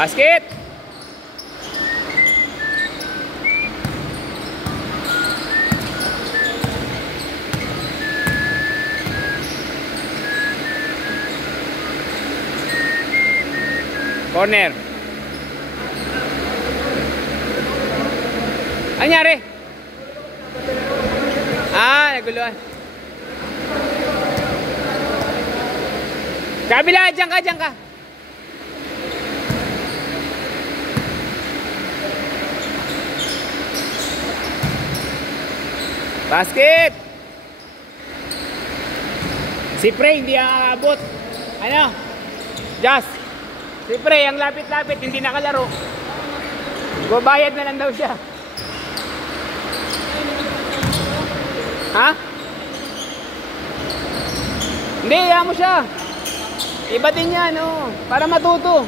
Basket! Corner. Ano nangyari? Naguluhan. Kabila, dyan ka. Basket! Si Prey hindi aabot. Ano? Just. Si Prey ang lapit-lapit, hindi nakalaro. Babayad na lang daw siya. Ha? Hindi, iyan mo siya. Ibatin niya, no? Para matuto.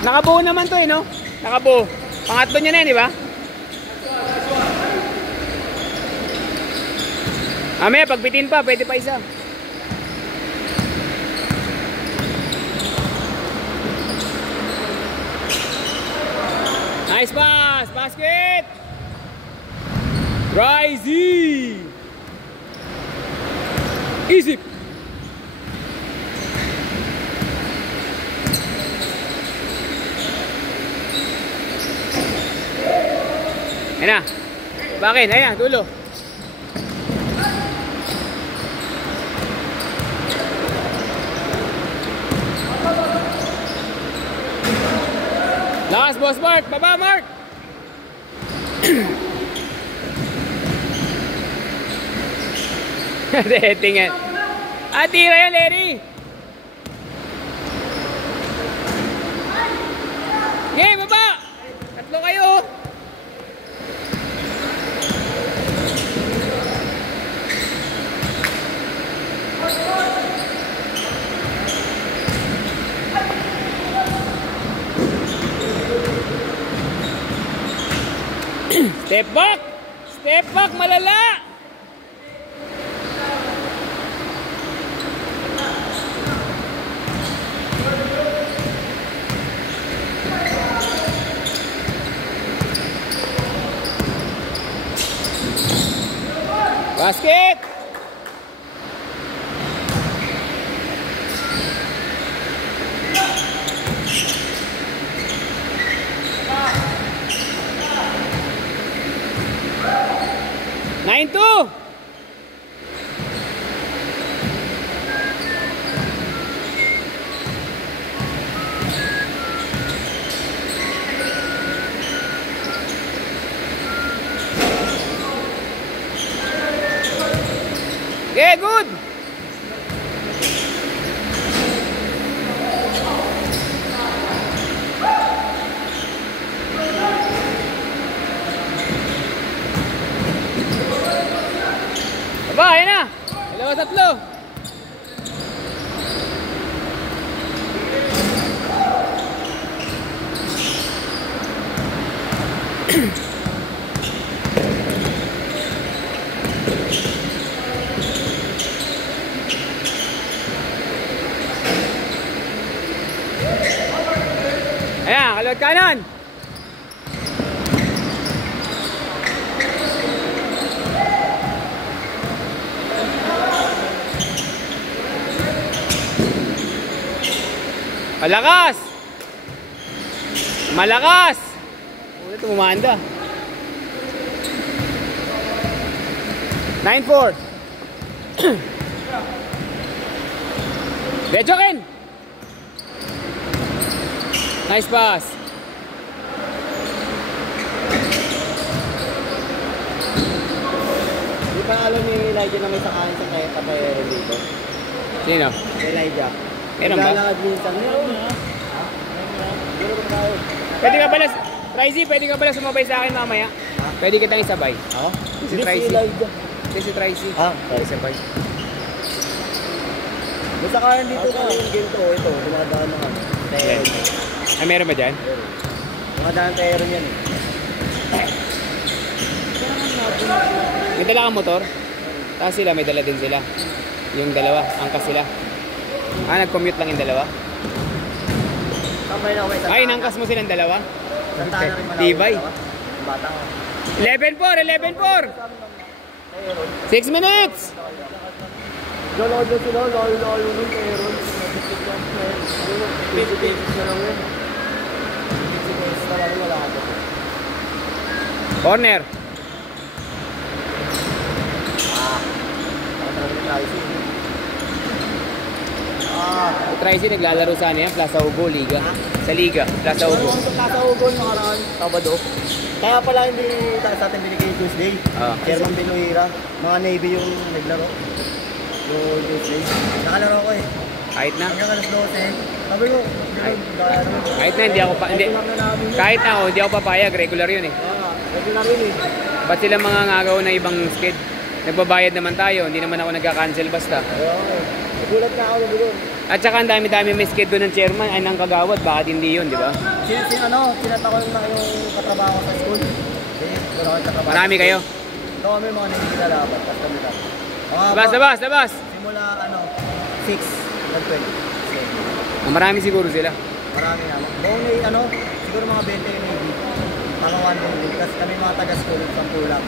Nakabuo naman to no? Nakabuo. Pangatlo niya na yan, di ba? Mamaya, pagbitin pa, pwede pa isa. Nice pass! Basket! Risey! Easy! Ayan na. Bakit? Ayan na, dulo. Lakas, boss Mark! Baba, Mark! Tingnan. Tira yan, Larry! Okay, baba! Tatlo kayo! Step back! Step back, malala! Basket! Nine two. Okay, good. Aba, ayan na. Dalawa, tatlo. Ayan, kalawat kanan. Malakas! Malakas! Ito umanda. 9-4. Bejokin! Nice pass. Di ba alam ni Elijah na may sakahan sa kaya tapayaran dito? Sino? Elijah. Meron ba? Lalakad minsan. Meron na. Meron ba tayo? Pwede ka pala, Risey, pwede ka pala sumabay sa akin mamaya. Ha? Pwede kitang isabay. Ha? Si Hindi Risey. si Elijah. Si Risey. Isabay. May sakahan dito ka. Yung ginto. Ito. Dumadaan na kami. Ay, meron ba dyan? Dumadaan tayo rin yan eh. May dala kang motor? Tapos sila, may dala din sila. Yung dalawa, angkas sila. Nag-commute lang yung dalawa? Tambay na ako may Ay, nangkas mo silang dalawa? Santa na rin malawi. Tibay. Bata ko. 11-4, 6 minutes! Lolo sila, lolo yung Aaron. 50 pesos na lang yun. 50 pesos na lang wala ka. Corner. Tracy naglalaro sa ano yan, Plaza Ugo, Liga. Sa Liga, Plaza Ugo. Nasa Ugon nakaraan, Sabado. Kaya pala hindi sa atin binigay Tuesday. Chairman Binuira. Mga Navy yung naglaro. Yung Tuesday. Nakalaro ko eh. Kahit na. Hanggang alas 12. Sabi ko, Kahit na, hindi ako pa, hindi. Kahit na ako, hindi ako papayag, regular yun eh. regular yun eh. Ba't sila mga ngagaw na ibang skid? Nagbabayad naman tayo, hindi naman ako nagka-cancel basta. Nagulat na ako nagulo. At saka ang dami-dami may skid doon ng chairman, ay ng kagawad, bakit hindi yun, di ba? Sinatakon na yung katrabaho sa school. Wala akong katrabaho. Marami kayo? Ito kami mga nagkikilalapat. Tapos kami lang. Labas! Simula 6 hanggang 20. Marami siguro sila. Marami na. Buong siguro mga 20 yung Navy. Palawan din. Kasi kami mga taga-school, 10 lang.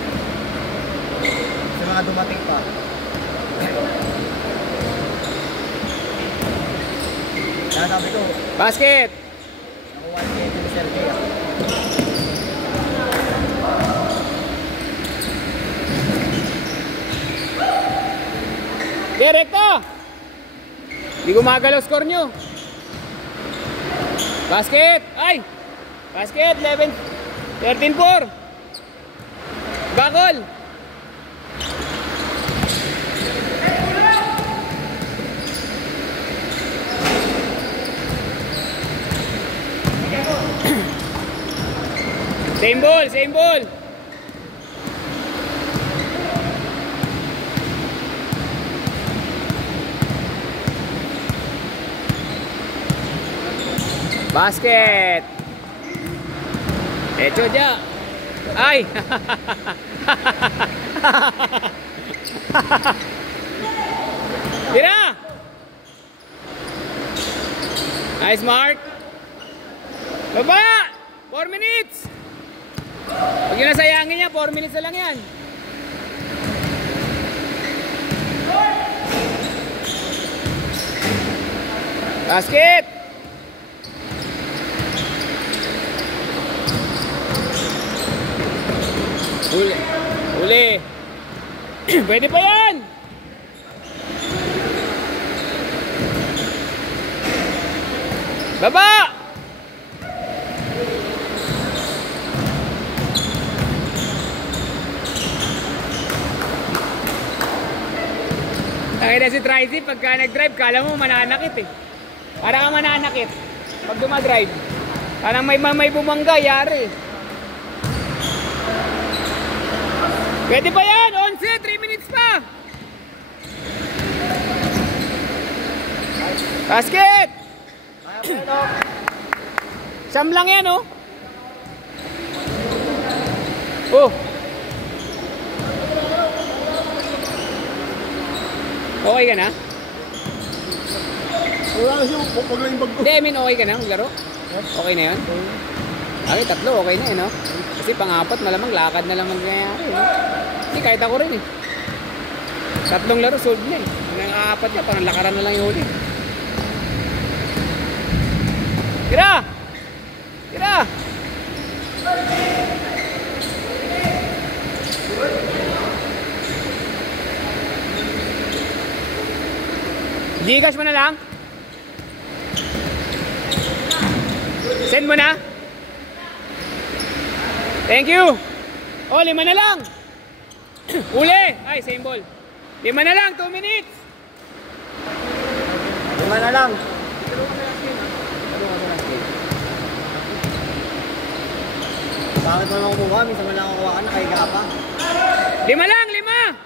Sa mga dumating pa. Kaya sabi ko, Basket! nakuha niya yung ni Sergey. Direkta! Hindi gumagalaw score nyo. Basket! Ay! Basket! 13-4. Bakol! Same ball! Basket! Echo dia! Ay! Tira! Nice mark! Baba! 4 minutes! Huwag nyo nasayangin yan, 4 minutes na lang yan. Basket! Uli! Pwede pa yan! Baba! Nakita si Tracy, pagka nag-drive, kala mo mananakit eh. Para ka mananakit pag dumadrive. Parang may bumangga, yari. Pwede pa yan! 11! 3 minutes pa! Basket! Siyam lang yan, oh! Oh! Okay ka na? Wala yung pag lang yung bag ko. Hindi, I mean okay ka na maglaro? Okay na yun? Okay, tatlo okay na eh, no? Kasi pang-apat malamang lakad na lang mangyayari, no? Kasi kahit ako rin eh. Tatlong laro, solve na eh. Ang apat niya, parang lakaran na lang yung huli. Tira! Tira! Gcash mo na lang? Send mo na? Thank you! Oh, 5 na lang! Uli! Ay, same ball. 5 na lang, 2 minutes! 5 na lang. Bakit mo naman kumuha? Minsan mo lang kukuha ka na, kaya ka pa. 5 lang, 5!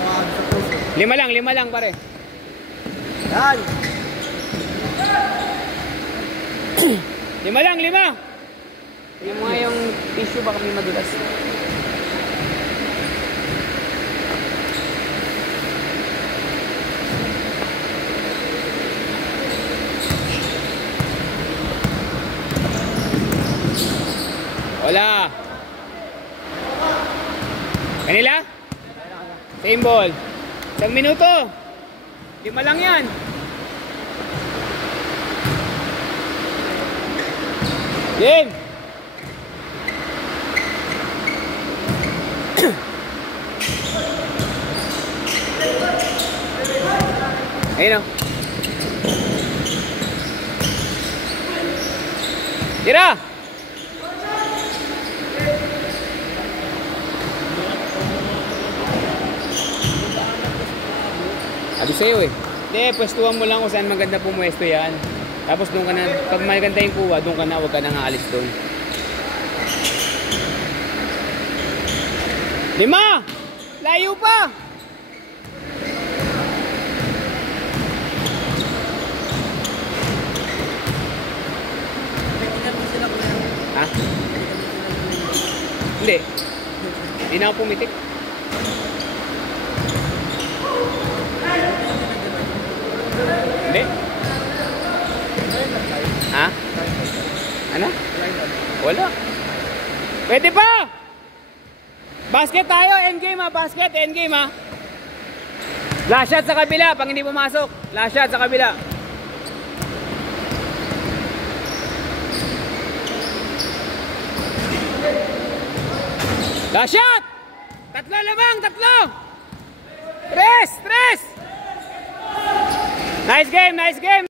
Kuha ka sa puso. 5 lang pare. Yan! 5 lang, 5! Yung mga yung tissue baka may madulas. Wala. Kanila? Same ball. 1 minuto. 5 lang yan. Game. Ayun o. Tira! Sabi sa'yo eh. Hindi, pwestuhan mo lang kung saan maganda pumwesto yan. Tapos doon ka na, pag maganda yung kuha, doon ka na, huwag ka nang aalis doon. 5! Layo pa! Ha? Hindi. Hindi na ako pumitik. Hindi. Ha? Ano? Wala. Pwede pa! Basket tayo, endgame ha. Basket, endgame ha. Last shot sa kabila, pag hindi pumasok. Last shot sa kabila. Last shot! 3 lamang, 3! 3! Nice game, nice game!